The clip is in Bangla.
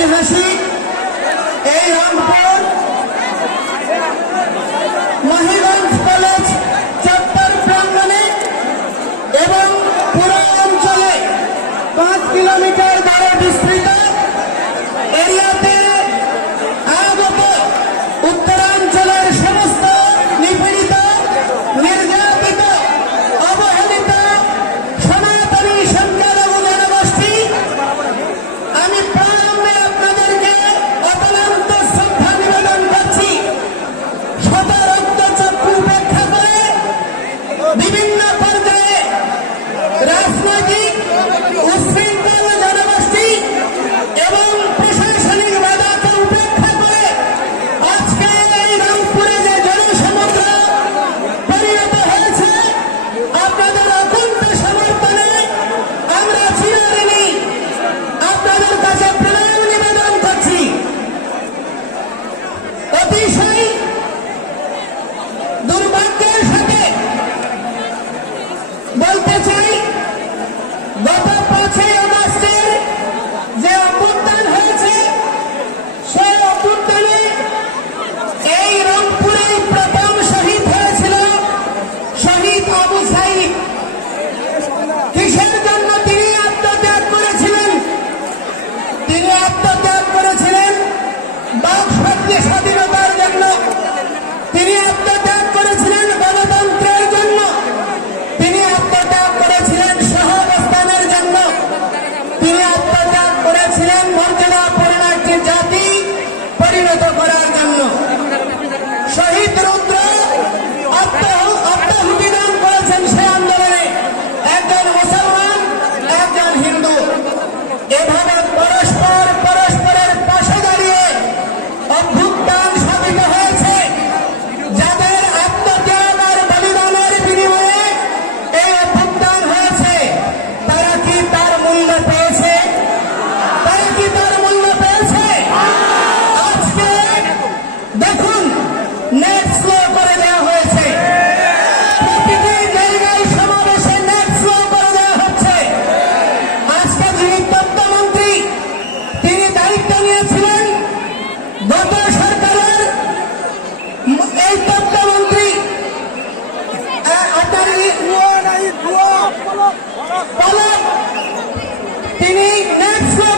এমপি মেশিন এই রামপুর মহিগঞ্জ কলেজ চত্বর প্রাঙ্গণে এবং পুরো অঞ্চলে পাঁচ কিলোমিটার বিভিন্ন Denny, next one.